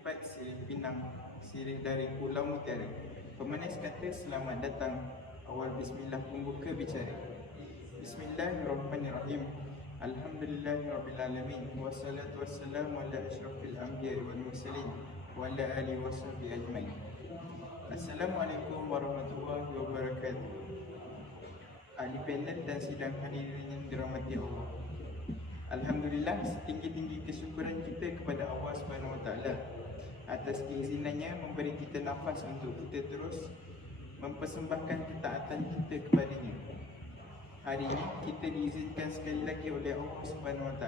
lipat sirih Pinang, sirih dari Pulau Mutiara. Pemanas kata selamat datang, awal bismillah pembuka bicara. Bismillahirrahmanirrahim. Alhamdulillahirrabbilalamin. Wassalatu wassalamu ala asyrafil anbiya wal mursalin wa ala alihi washabihi ajmain. Assalamualaikum warahmatullahi wabarakatuh. Ahli panel dan sidang hadirin yang dirahmati Allah. Alhamdulillah, setinggi-tinggi kesyukuran kita kepada Allah SWT atas keizinannya memberi kita nafas untuk kita terus mempersembahkan ketaatan kita kepadanya. Hari ini kita diizinkan sekali lagi oleh Allah SWT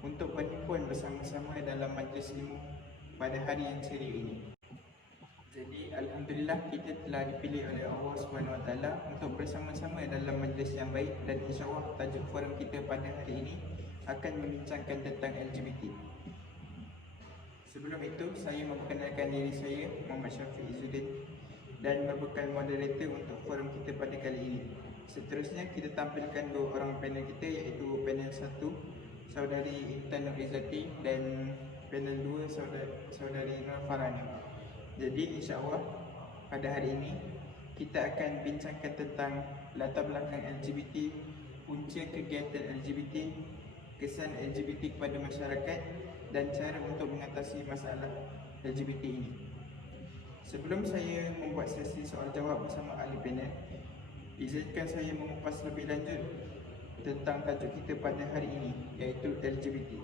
untuk berhimpun bersama-sama dalam majlis ilmu pada hari yang ceria ini. Jadi Alhamdulillah kita telah dipilih oleh Allah SWT untuk bersama-sama dalam majlis yang baik, dan insyaAllah tajuk forum kita pada hari ini akan membincangkan tentang LGBT. Sebelum itu, saya memperkenalkan diri saya, Muhammad Syafiq Izzuddin, dan merupakan moderator untuk forum kita pada kali ini. Seterusnya kita tampilkan dua orang panel kita, iaitu panel 1 Saudari Intan Nurrizati dan panel 2 Saudari Nur Farhana. Jadi insyaAllah pada hari ini kita akan bincangkan tentang latar belakang LGBT, punca kegiatan LGBT, kesan LGBT kepada masyarakat, dan cara untuk mengatasi masalah LGBT ini. Sebelum saya membuat sesi soal jawab bersama ahli panel, izinkan saya mengupas lebih lanjut tentang tajuk kita pada hari ini, iaitu LGBT.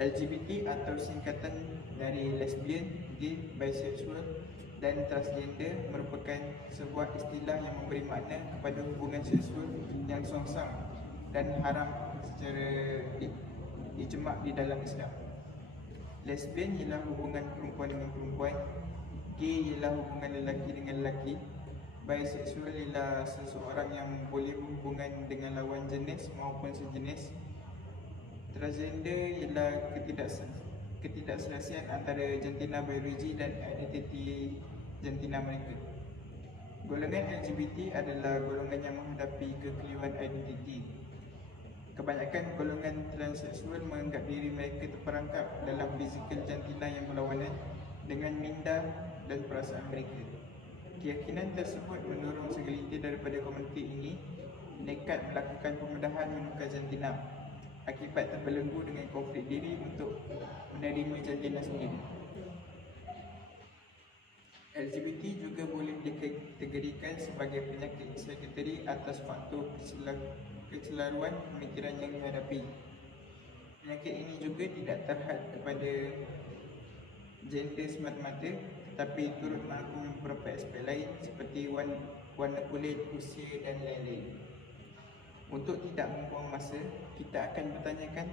LGBT atau singkatan dari lesbian, gay, bisexual dan transgender merupakan sebuah istilah yang memberi makna kepada hubungan seksual yang songsang dan haram secara ijma' di dalam Islam. Lesbian ialah hubungan perempuan dengan perempuan, gay ialah hubungan lelaki dengan lelaki, bisexual ialah seseorang yang boleh berhubungan dengan lawan jenis maupun sejenis, transgender ialah ketidakselesaian antara jantina biologi dan identiti jantina mereka. Golongan LGBT adalah golongan yang menghadapi kekeliruan identiti. Kebanyakan golongan transseksual menganggap diri mereka terperangkap dalam fizikal jantina yang berlawanan dengan minda dan perasaan mereka. Keyakinan tersebut mendorong segelintir daripada komuniti ini nekat melakukan pembedahan menukar jantina akibat terbelenggu dengan konflik diri untuk menerima jantina sendiri. LGBT juga boleh dikategorikan sebagai penyakit psikiatri atas faktor kecelaruan pemikiran yang dihadapi. Penyakit ini juga tidak terhad kepada gender semata-mata, tetapi turut merangkum beberapa aspek lain seperti warna kulit, usia dan lain-lain. Untuk tidak membuang masa, kita akan bertanyakan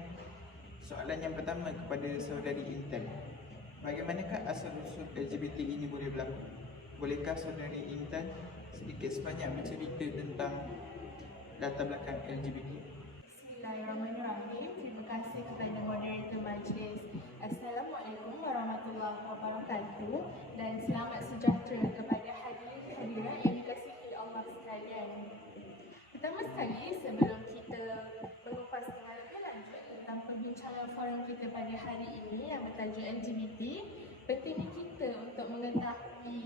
soalan yang pertama kepada saudari Intan. Bagaimanakah asal-usul LGBT ini boleh berlaku? Bolehkah saudari Intan sedikit sebanyak bercerita tentang latar belakang LGBT? Bismillahirrahmanirrahim. Terima kasih kepada moderator majlis. Assalamualaikum warahmatullahi wabarakatuh, dan selamat sejahtera kepada hadirin-hadirat yang dikasihi Allah sekalian. Pertama sekali, sebelum kita mengupas dengan lebih lanjut tentang perbincangan forum kita pada hari ini yang bertajuk LGBT, pentingnya kita untuk mengetahui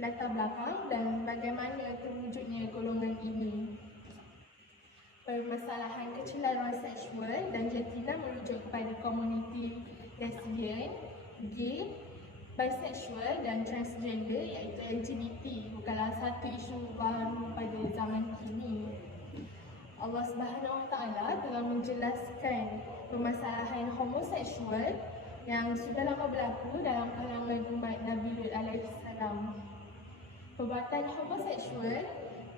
latar belakang dan bagaimana terwujudnya golongan ini. Permasalahan kecelaruan seksual dan jantina merujuk kepada komuniti lesbian, gay, bisexual dan transgender, iaitu LGBT, bukanlah satu isu baru pada zaman kini. Allah Subhanahu Wa Taala telah menjelaskan permasalahan homoseksual yang sudah lama berlaku dalam kalangan umat Nabi Lut alaihi salam. Perbuatan homoseksual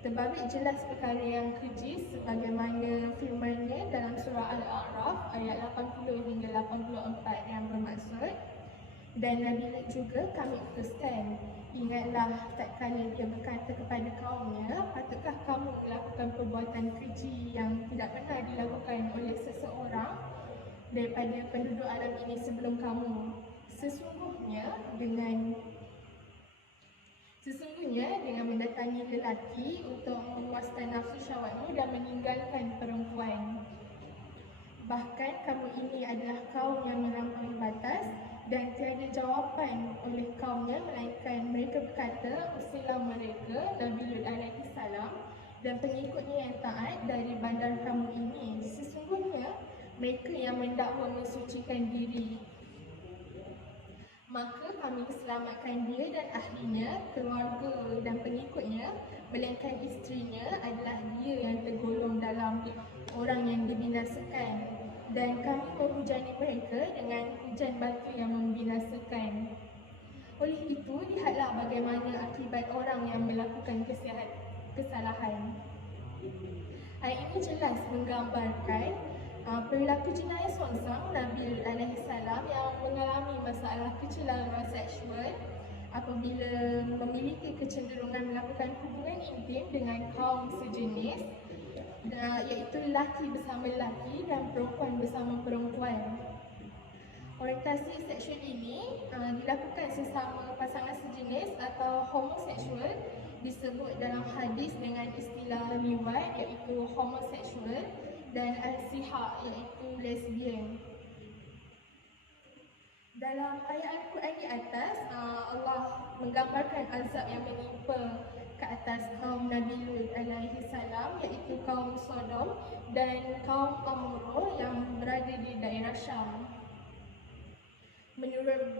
terbabit jelas perkara yang keji sebagaimana firman-Nya dalam surah Al-A'raf ayat 80 hingga 84 yang bermaksud, dan Nabi juga kami utuskan, ingatlah tatkala dia berkata kepada kaumnya, patutkah kamu melakukan perbuatan keji yang tidak pernah dilakukan oleh seseorang daripada penduduk alam ini sebelum kamu? Sesungguhnya dengan mendatangi lelaki untuk memuaskan nafsu syahwatmu dan meninggalkan perempuan. Bahkan kamu ini adalah kaum yang melampaui batas dan tiada jawapan oleh kaumnya melainkan mereka berkata usirlah mereka Nabi Lut alaihi salam dan pengikutnya yang taat dari bandar kamu ini. Sesungguhnya mereka yang mendakwa mensucikan diri. Maka kami selamatkan dia dan ahlinya, keluarga dan pengikutnya, melainkan isterinya adalah dia yang tergolong dalam orang yang dibinasakan. Dan kami menghujani mereka dengan hujan batu yang membinasakan. Oleh itu, lihatlah bagaimana akibat orang yang melakukan kesalahan. Ayat ini jelas menggambarkan perilaku jenayah seorang Nabi alaihi salam yang mengalami masalah kecelakaan seksual apabila memiliki kecenderungan melakukan hubungan intim dengan kaum sejenis, iaitu lelaki bersama lelaki dan perempuan bersama perempuan. Orientasi seksual ini dilakukan sesama pasangan sejenis atau homoseksual disebut dalam hadis dengan istilah liwat iaitu homoseksual dan al-sihaq iaitu lesbian. Dalam ayat Al-Quran di atas, Allah menggambarkan azab yang menimpa ke atas kaum Nabi Lut alaihi salam iaitu kaum Sodom dan kaum Amorah yang berada di daerah Syam. Menurut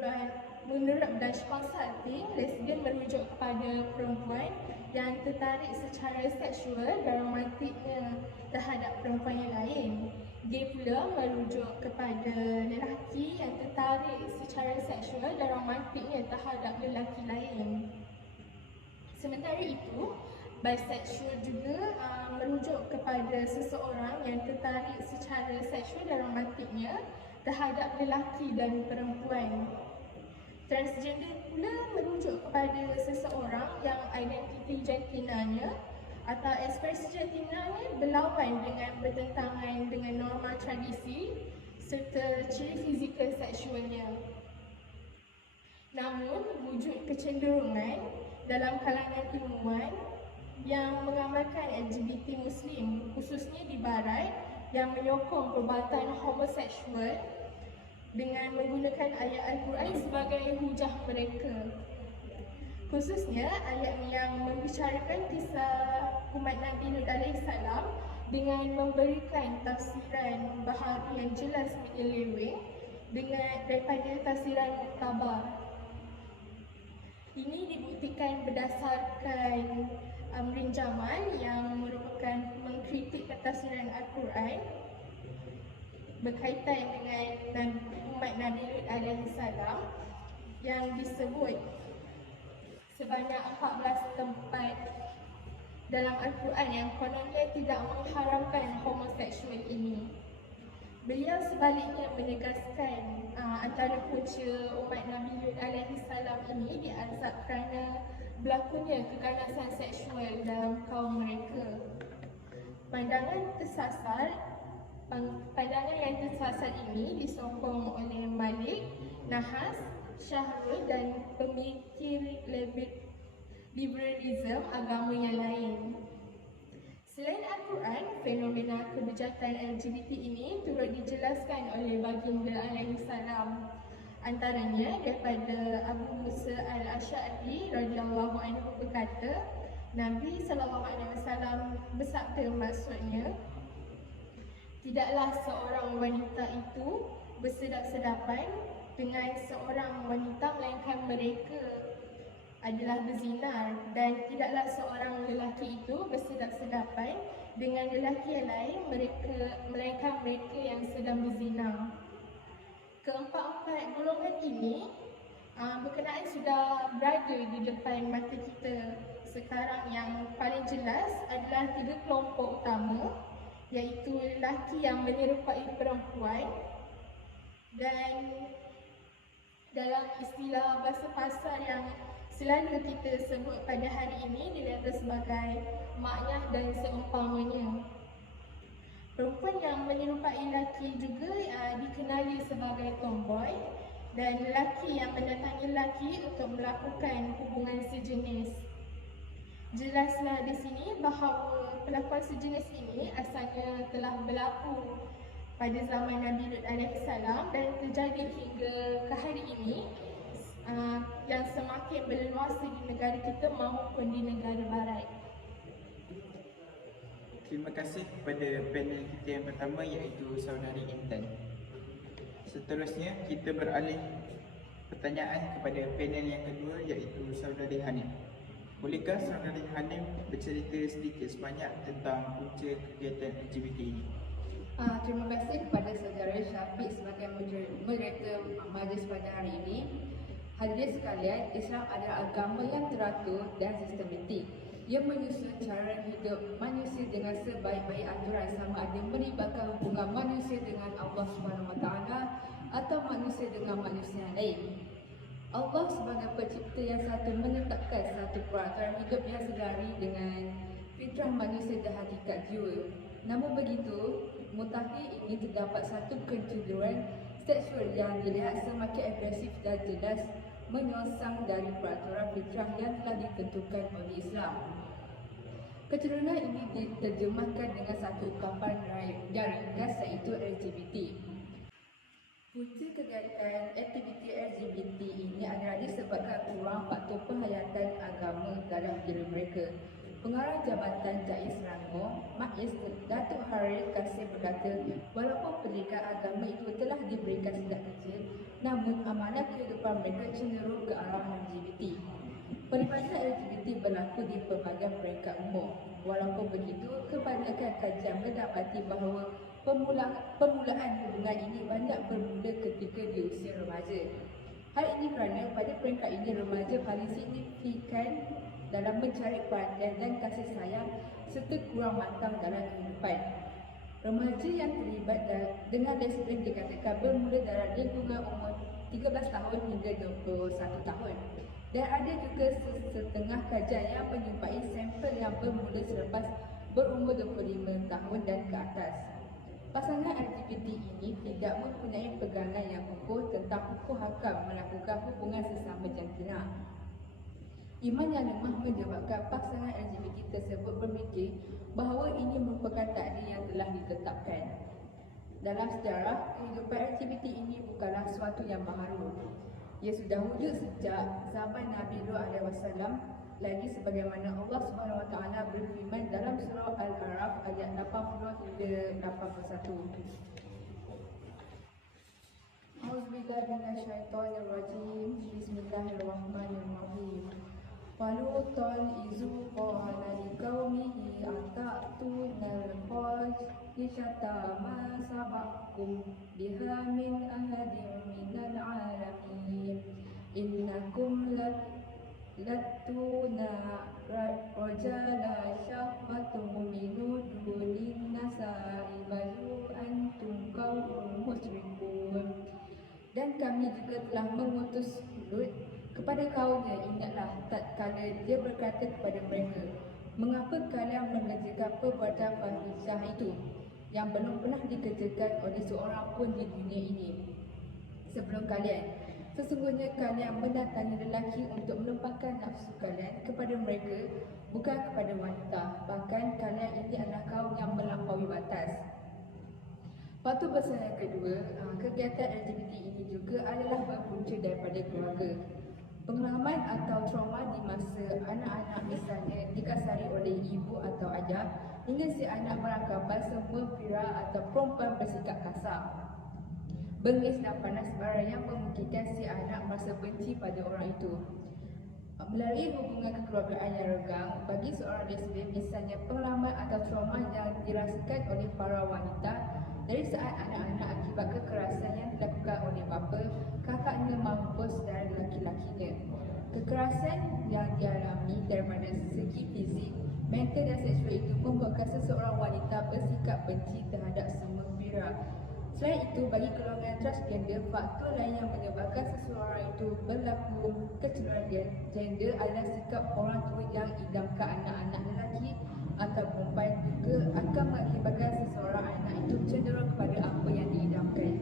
Blanche Consulting, lesbian merujuk kepada perempuan yang tertarik secara seksual dan romantiknya terhadap perempuan yang lain. Gay pula merujuk kepada lelaki yang tertarik secara seksual dan romantiknya terhadap lelaki lain. Sementara itu, bisexual juga merujuk kepada seseorang yang tertarik secara seksual dan romantiknya terhadap lelaki dan perempuan. Transgender pula merujuk kepada seseorang yang identiti jantinanya atau ekspresi jantinanya berlawan dengan bertentangan dengan norma tradisi serta ciri fizikal seksualnya. Namun, wujud kecenderungan dalam kalangan ilmuwan yang mengamalkan LGBT Muslim, khususnya di Barat, yang menyokong perbuatan homoseksual dengan menggunakan ayat Al-Quran sebagai hujah mereka. Khususnya ayat yang membicarakan kisah umat Nabi Lut alaihi salam dengan memberikan tafsiran baharu yang jelas menyeleweng daripada tafsiran muktabar. Ini dibuktikan berdasarkan rinjaman yang merupakan mengkritik tafsiran Al-Quran berkaitan dengan umat Nabi Lut alaihi salam yang disebut sebanyak 14 tempat dalam Al-Quran yang kononnya tidak mengharamkan homoseksual ini. Beliau sebaliknya menegaskan antara punca umat Nabi Lut alaihi salam ini diazab kerana berlakunya keganasan seksual dalam kaum mereka. Pandangan yang tersasar ini disokong oleh Malik, Nahas, Syahrul dan pemikir liberalism agama yang lain. Selain Al-Quran, fenomena kebejatan LGBT ini turut dijelaskan oleh baginda alaihi salam. Antaranya daripada Abu Musa al-Asy'ari radhiyallahu anhu berkata, Nabi SAW bersabda, maksudnya, tidaklah seorang wanita itu bersedap-sedapan dengan seorang wanita melainkan mereka adalah berzina, dan tidaklah seorang lelaki itu bersedap-sedapan dengan lelaki yang lain melainkan mereka yang sedang berzina. Keempat-empat golongan ini berkenaan sudah berada di depan mata kita sekarang. Yang paling jelas adalah 3 kelompok utama, iaitu lelaki yang menyerupai perempuan, dan dalam istilah bahasa pasar yang selalu kita sebut pada hari ini dilihat sebagai maknyah dan seumpamanya. Perempuan yang menyerupai lelaki juga dikenali sebagai tomboy, dan lelaki yang mendatangi lelaki untuk melakukan hubungan sejenis. Jelaslah di sini bahawa perlakuan sejenis ini asalnya telah berlaku pada zaman Nabi Lut alaihissalam dan terjadi hingga ke hari ini yang semakin berluasa di negara kita maupun di negara barat. Terima kasih kepada panel kita yang pertama iaitu Saudari Intan. Seterusnya kita beralih pertanyaan kepada panel yang kedua iaitu Saudari Hanim. Bolehkah Saudari Hanim bercerita sedikit sebanyak tentang punca kegiatan LGBT ini? Terima kasih kepada Saudara Syafiq sebagai moderator majlis pada hari ini. Hadirin sekalian, Islam adalah agama yang teratur dan sistematik. Ia menyusun cara hidup manusia dengan sebaik-baik aturan, sama ada melibatkan hubungan manusia dengan Allah SWT atau manusia dengan manusia yang lain. Allah sebagai pencipta yang satu menetapkan satu peraturan hidup yang sedari dengan fitrah manusia dan hakikat jiwa. Namun begitu, mutakhir ini terdapat satu kecenderungan seksual yang dilihat semakin agresif dan jelas menyongsong dari peraturan fitrah yang telah ditentukan oleh Islam. Kecenderungan ini diterjemahkan dengan satu ungkapan yang ringkas iaitu LGBT. Punca kegiatan aktiviti LGBT ini adalah disebabkan kurang faktor penghayatan agama dalam diri mereka. Pengarah Jabatan Jais Selangor, Mak Yus Datuk Haril Kassim berkata, walaupun pendidikan agama itu telah diberikan sejak kecil, namun amanah kehidupan mereka cenderung ke arah LGBT. Pelibatan LGBT berlaku di pelbagai peringkat umur. Walaupun begitu, kebanyakan kajian mendapati bahawa permulaan hubungan ini banyak bermula ketika di usia remaja. Hal ini kerana pada peringkat ini remaja paling signifikan dalam mencari perhatian dan kasih sayang serta kurang matang dalam kehidupan. Remaja yang terlibat dengan lesbian dikatakan bermula dalam lingkungan umur 13 tahun hingga 21 tahun. Dan ada juga setengah kajian yang menjumpai sampel yang bermula selepas berumur 25 tahun dan ke atas. Pasangan LGBT ini tidak mempunyai pegangan yang kukuh tentang hukum hakam melakukan hubungan sesama jantina. Iman yang lemah menyebabkan pasangan LGBT tersebut berfikir bahawa ini merupakan takdir yang telah ditetapkan. Dalam sejarah, kehidupan LGBT ini bukanlah sesuatu yang baharu. Ia sudah wujud sejak zaman Nabi Lut alaihissalam, lagi sebagaimana Allah SWT berfirman dalam surah Al-A'raf ayat 80 hingga 81. Auzubillahi minasyaitonirrajim. Bismillahirrahmanirrahim. Walutan izu qala liqaumihi atatuna al-fahishata ma sabaqakum biha min ahadin minal alamin innakum latuna rajala syahwatum min dunin nasa'i bal antum qaumun musyrikun. Dan kami juga telah mengutus Lut kepada kaumnya. Ingatlah tatkala dia berkata kepada mereka, mengapa kalian mengerjakan perbuatan fahisyah itu yang belum pernah dikerjakan oleh seorang pun di dunia ini sebelum kalian? Sesungguhnya kalian mendatangi lelaki untuk melupakan nafsu kalian kepada mereka, bukan kepada wanita. Bahkan kalian ini adalah kaum yang melampaui batas. Faktor besar yang kedua, kegiatan LGBT ini juga adalah berpunca daripada keluarga. Pengalaman atau trauma di masa anak-anak misalnya dikasari oleh ibu atau ayah hingga si anak beranggapan semua pria atau perempuan bersikap kasar, bengis dan panas bara yang memungkinkan si anak merasa benci pada orang itu. Melalui hubungan kekeluargaan yang renggang, bagi seorang lesbian misalnya pengalaman atau trauma yang dirasakan oleh para wanita dari saat anak-anak akibat kekerasan yang dilakukan oleh bapa, kakaknya maupun saudara lelaki-lakinya. Kekerasan yang dialami daripada segi fizik, mental dan seksual itu membuatkan seseorang wanita bersikap benci terhadap semua pria. Selain itu, bagi golongan transgender, faktor lain yang menyebabkan seseorang itu berlaku kecenderungan gender adalah sikap orang tua yang idamkan anak-anak lelaki atau perempuan juga akan mengakibatkan seseorang anak itu cenderung kepada apa yang diidamkan.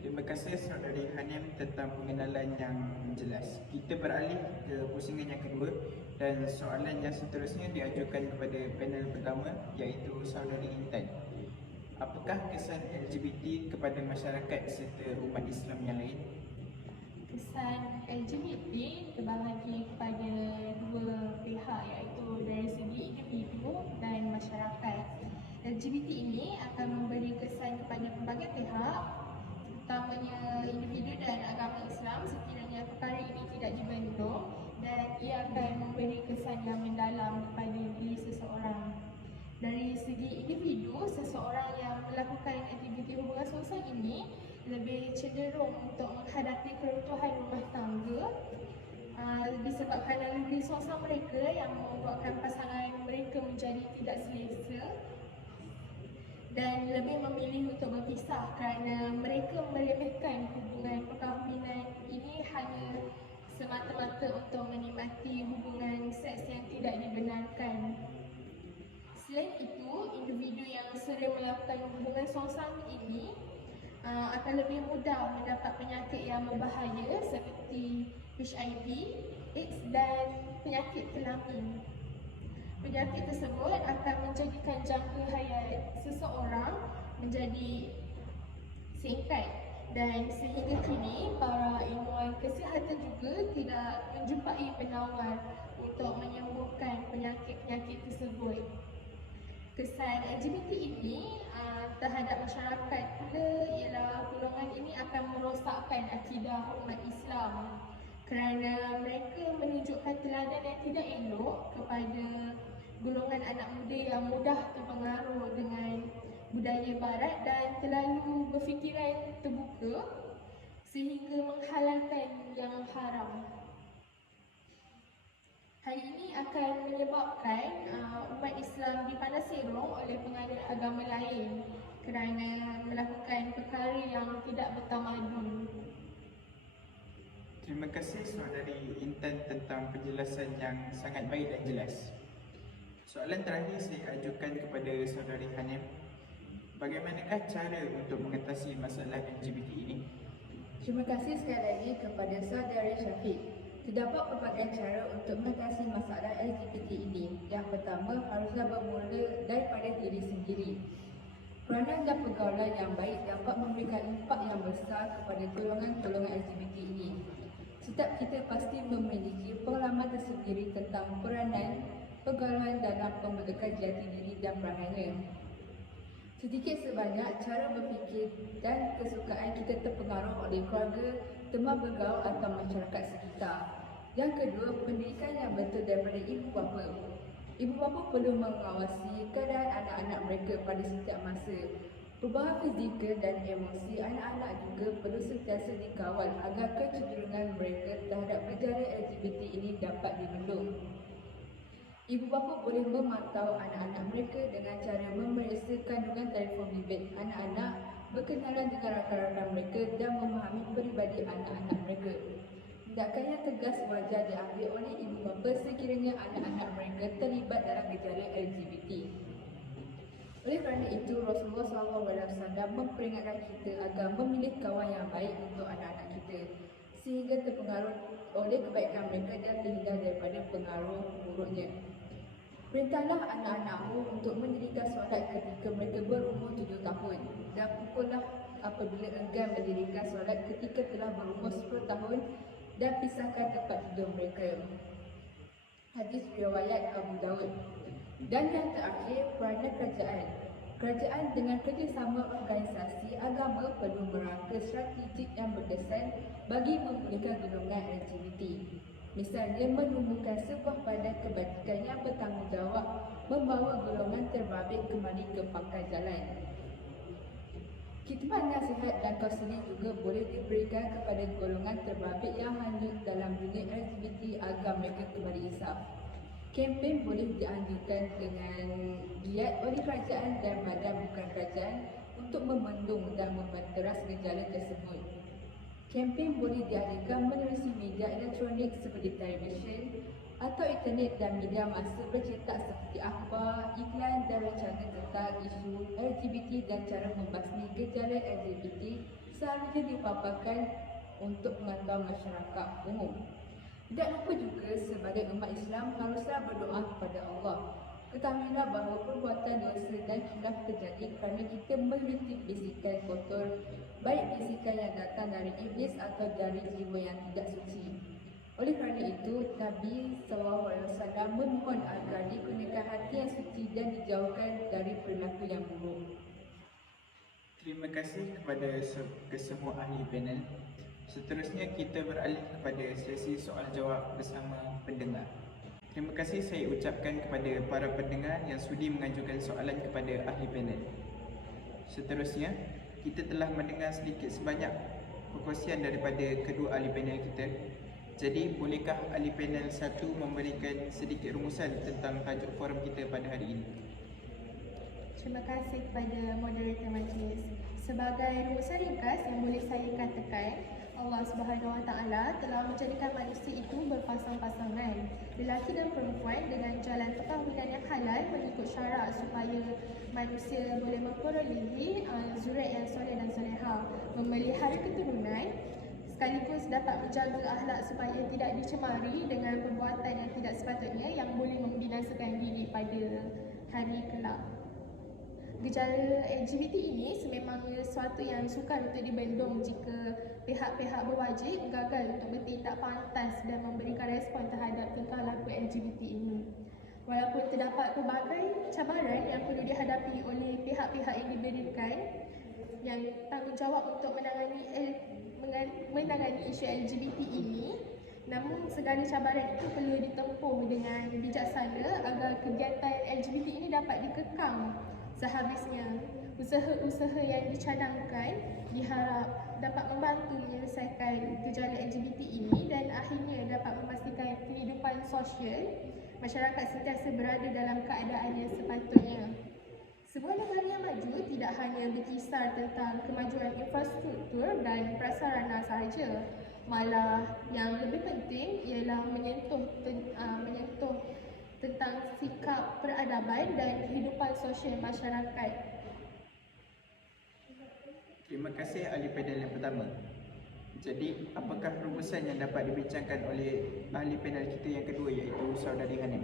Terima kasih Saudari Hanim tentang pengenalan yang jelas. Kita beralih ke pusingan yang kedua dan soalan yang seterusnya diajukan kepada panel pertama iaitu Saudari Intan. Apakah kesan LGBT kepada masyarakat serta umat Islam yang lain? Kesan LGBT terbahagi kepada dua pihak, iaitu dari segi individu dan masyarakat. LGBT ini akan memberi kesan kepada pelbagai pihak, terutamanya individu dan agama Islam sekiranya perkara ini tidak dibendung, dan ia akan memberi kesan yang mendalam kepada diri seseorang. Dari segi individu, seseorang yang melakukan aktiviti hubungan sosial ini lebih cenderung untuk menghadapi keruntuhan rumah tangga disebabkan naluri sosial mereka yang membuatkan pasangan mereka menjadi tidak selesa, dan lebih memilih untuk berpisah kerana mereka meremehkan hubungan perkahwinan ini hanya semata-mata untuk menikmati hubungan seks yang tidak dibenarkan. Selain itu, individu yang sering melakukan hubungan sosial ini akan lebih mudah mendapat penyakit yang berbahaya seperti HIV, AIDS dan penyakit kelamin. Penyakit tersebut akan menjadikan jangka hayat seseorang menjadi singkat, dan sehingga kini para ilmuwan kesihatan juga tidak menjumpai penawar untuk menyembuhkan penyakit-penyakit tersebut. Kesan LGBT ini terhadap masyarakat pula ialah golongan ini akan merosakkan akidah umat Islam kerana mereka menunjukkan teladan yang tidak elok kepada golongan anak muda yang mudah terpengaruh dengan budaya barat dan terlalu berfikiran terbuka sehingga menghalalkan yang haram. Hal ini akan menyebabkan umat Islam dipandang serong oleh penganut agama lain kerana melakukan perkara yang tidak bertamadun. Terima kasih Saudari Intan tentang penjelasan yang sangat baik dan jelas. Soalan terakhir saya ajukan kepada Saudari Hanim. Bagaimanakah cara untuk mengatasi masalah LGBT ini? Terima kasih sekali lagi kepada Saudara Syafiq. Terdapat pelbagai cara untuk mengatasi masalah LGBT ini. Yang pertama, haruslah bermula daripada diri sendiri. Peranan dan pergaulan yang baik dapat memberikan impak yang besar kepada golongan-golongan LGBT ini. Setiap kita pasti memiliki pengalaman tersendiri tentang peranan, pergaulan dalam pembentukan jati diri dan peranannya. Sedikit sebanyak cara berfikir dan kesukaan kita terpengaruh oleh keluarga, teman bergaul atau masyarakat sekitar. Yang kedua, pendidikan yang betul daripada ibu bapa. Ibu bapa perlu mengawasi keadaan anak-anak mereka pada setiap masa. Perubahan fizikal dan emosi anak-anak juga perlu sentiasa dikawal agar kecenderungan mereka terhadap gejala LGBT ini dapat dibendung. Ibu bapa boleh memantau anak-anak mereka dengan cara memeriksa kandungan telefon bimbit anak-anak, berkenalan dengan rakan-rakan mereka dan memahami peribadi anak-anak mereka. Tindakan yang tegas wajar diambil oleh ibu bapa sekiranya anak-anak mereka terlibat dalam gejala LGBT. Oleh kerana itu, Rasulullah SAW memperingatkan kita agar memilih kawan yang baik untuk anak-anak kita sehingga terpengaruh oleh kebaikan mereka dan terhindar daripada pengaruh buruknya. Perintahlah anak-anakmu untuk mendirikan solat ketika mereka berumur 7 tahun dan pukullah apabila enggan mendirikan solat ketika telah berumur 10 tahun dan pisahkan tempat tidur mereka. Hadis riwayat Abu Daud. Dan yang terakhir, peranan kerajaan. Kerajaan dengan kerjasama organisasi agama perlu merangka strategik yang berkesan bagi memulihkan golongan LGBT. Misalnya, menumbuhkan sebuah badan kebajikan yang bertanggungjawab membawa golongan terbabit kembali ke pangkal jalan. Khidmat nasihat dan kauseling juga boleh diberikan kepada golongan terbabit yang hanyut dalam dunia LGBT agar mereka kembali insaf. Kempen boleh dianjurkan dengan giat oleh kerajaan dan badan bukan kerajaan untuk membendung dan membanteras gejala tersebut. Kempen boleh diadakan menerusi media elektronik seperti televisyen atau internet dan media masa bercetak seperti akhbar, iklan dan rencana tentang isu LGBT dan cara membasmi gejala LGBT seharusnya dipaparkan untuk pengetahuan masyarakat umum. Tidak lupa juga sebagai umat Islam haruslah berdoa kepada Allah Ketahuilah bahawa perbuatan dosa dan khilaf terjadi kerana kita mengintip bisikan kotor, baik bisikan yang datang dari iblis atau dari jiwa yang tidak suci. Oleh kerana itu, Nabi SAW memohon agar digunakan hati yang suci dan dijauhkan dari perilaku yang buruk. Terima kasih kepada kesemua ahli panel. Seterusnya kita beralih kepada sesi soal jawab bersama pendengar. Terima kasih saya ucapkan kepada para pendengar yang sudi mengajukan soalan kepada ahli panel. Seterusnya, kita telah mendengar sedikit sebanyak perkongsian daripada kedua ahli panel kita. Jadi, bolehkah ahli panel satu memberikan sedikit rumusan tentang tajuk forum kita pada hari ini? Terima kasih kepada moderator majlis. Sebagai rumusan ringkas yang boleh saya katakan, Allah Subhanahu Wa Taala telah menjadikan manusia itu berpasang-pasangan, lelaki dan perempuan, dengan jalan perkahwinan yang halal mengikut syarak supaya manusia boleh memperolehi zuriat yang soleh dan soleha, memelihara keturunan, sekaligus dapat menjaga akhlak supaya tidak dicemari dengan perbuatan yang tidak sepatutnya yang boleh membinasakan diri pada hari kelak. Gejala LGBT ini sememangnya sesuatu yang sukar untuk dibendung jika pihak-pihak berwajib gagal untuk bertindak pantas dan memberikan respon terhadap tingkah laku LGBT ini. Walaupun terdapat pelbagai cabaran yang perlu dihadapi oleh pihak-pihak yang diberikan yang tanggungjawab untuk menangani isu LGBT ini, namun segala cabaran itu perlu ditempuh dengan bijaksana agar kegiatan LGBT ini dapat dikekang sehabisnya. Usaha-usaha yang dicadangkan diharap dapat membantu menyelesaikan gejala LGBT ini dan akhirnya dapat memastikan kehidupan sosial masyarakat sentiasa berada dalam keadaan yang sepatutnya. Sebuah negara yang maju tidak hanya berkisar tentang kemajuan infrastruktur dan prasarana sahaja, malah yang lebih penting ialah menyentuh tentang sikap peradaban dan kehidupan sosial masyarakat. Terima kasih ahli panel yang pertama. Jadi, apakah rumusan yang dapat dibincangkan oleh ahli panel kita yang kedua, iaitu Saudari Hanim?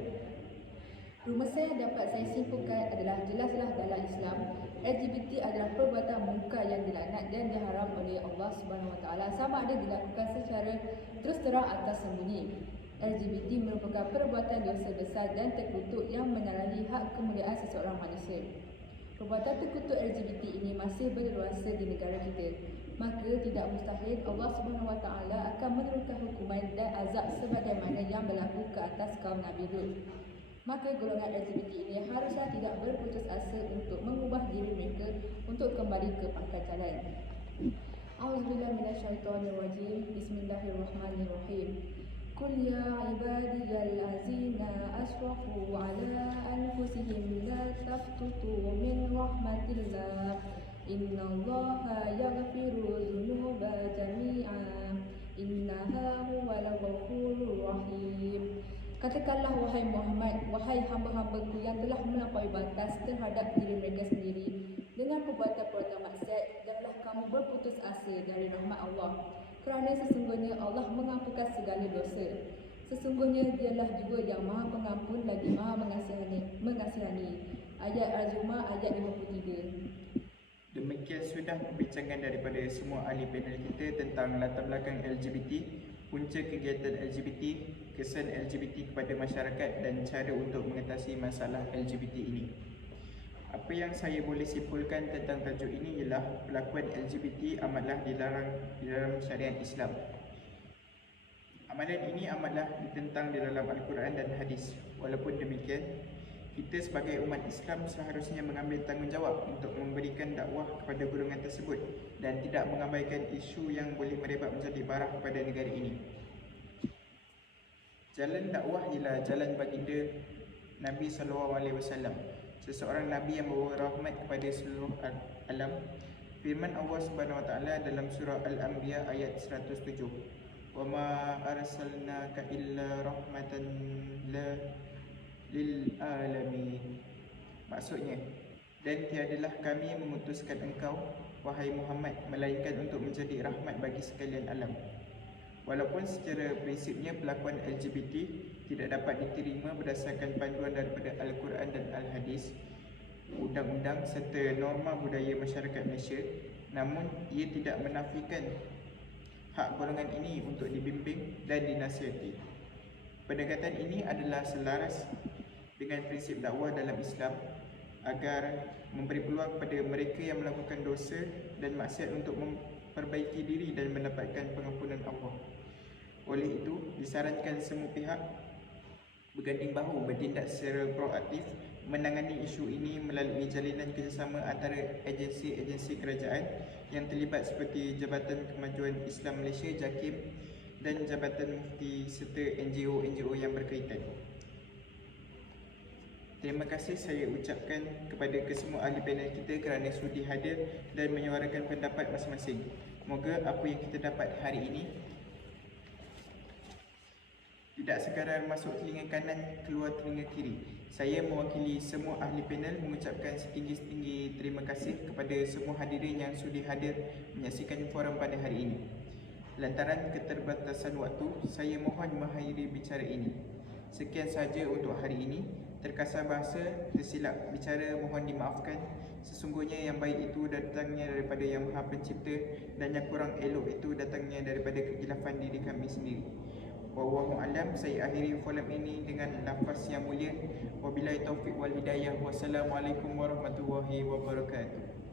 Rumusan yang dapat saya simpulkan adalah jelaslah dalam Islam, LGBT adalah perbuatan mungkar yang dilaknat dan diharam oleh Allah Subhanahu Wa Taala sama ada dilakukan secara terus terang atau sembunyi. LGBT merupakan perbuatan dosa besar dan terkutuk yang menyalahi hak kemuliaan seseorang manusia. Perbuatan terkutuk LGBT ini masih berluasa di negara kita. Maka tidak mustahil Allah Subhanahu Wa Taala akan menurunkan hukuman dan azab sebagaimana yang berlaku ke atas kaum Nabi Lut. Maka golongan LGBT ini haruslah tidak berputus asa untuk mengubah diri mereka untuk kembali ke pangkal jalan. A'udzubillahi minasyaitonirrajim. Bismillahirrahmanirrahim. Qul ya ibadiyallazina asrafu ala anfusihim la taqnatu min rahmatillah. Innallaha yaghfiru dzunuba jami'a. Innahu huwal ghafurur rahim. Katakanlah wahai Muhammad, wahai hamba-hambaku yang telah melampaui batas terhadap diri mereka sendiri dengan perbuatan-perbuatan maksiat, janganlah kamu berputus asa dari rahmat Allah, kerana sesungguhnya Allah mengampunkan segala dosa. Sesungguhnya Dialah juga yang Maha Pengampun lagi Maha mengasihani. Ayat Az-Zumar ayat 53. Demikian sudah perbincangan daripada semua ahli panel kita tentang latar belakang LGBT, punca kegiatan LGBT, kesan LGBT kepada masyarakat dan cara untuk mengatasi masalah LGBT ini. Apa yang saya boleh simpulkan tentang tajuk ini ialah perlakuan LGBT amatlah dilarang di dalam syariat Islam. Amalan ini amatlah ditentang di dalam Al-Quran dan hadis. Walaupun demikian, kita sebagai umat Islam seharusnya mengambil tanggungjawab untuk memberikan dakwah kepada golongan tersebut dan tidak mengabaikan isu yang boleh merebak menjadi barah kepada negara ini. Jalan dakwah ialah jalan baginda Nabi SAW, seseorang Nabi yang membawa rahmat kepada seluruh alam. Firman Allah Subhanahu Wa Taala dalam surah Al-Anbiya ayat 107, "Wa ma arsalnaka illa rahmatan lil alamin." Maksudnya, dan tiadalah kami memutuskan engkau, wahai Muhammad, melainkan untuk menjadi rahmat bagi sekalian alam. Walaupun secara prinsipnya perlakuan LGBT tidak dapat diterima berdasarkan panduan daripada Al-Quran dan Al-Hadis, undang-undang serta norma budaya masyarakat Malaysia. Namun, ia tidak menafikan hak golongan ini untuk dibimbing dan dinasihati. Pendekatan ini adalah selaras dengan prinsip dakwah dalam Islam agar memberi peluang kepada mereka yang melakukan dosa dan maksiat untuk memperbaiki diri dan mendapatkan pengampunan Allah. Oleh itu, disarankan semua pihak berganding bahu bertindak secara proaktif menangani isu ini melalui jalinan kerjasama antara agensi-agensi kerajaan yang terlibat seperti Jabatan Kemajuan Islam Malaysia JAKIM dan Jabatan Mufti serta NGO-NGO yang berkaitan. Terima kasih saya ucapkan kepada kesemua ahli panel kita kerana sudi hadir dan menyuarakan pendapat masing-masing. Moga apa yang kita dapat hari ini tidak sekadar masuk telinga kanan, keluar telinga kiri. Saya mewakili semua ahli panel mengucapkan setinggi-tinggi terima kasih kepada semua hadirin yang sudi hadir menyaksikan forum pada hari ini. Lantaran keterbatasan waktu, saya mohon mengakhiri bicara ini. Sekian sahaja untuk hari ini. Terkasar bahasa, tersilap bicara, mohon dimaafkan. Sesungguhnya yang baik itu datangnya daripada Yang Maha Pencipta dan yang kurang elok itu datangnya daripada kehilafan diri kami sendiri. Wallahu a'lam. Saya akhiri forum ini dengan lafaz yang mulia. Wabillahi taufiq wal hidayah. Wassalamualaikum warahmatullahi wabarakatuh.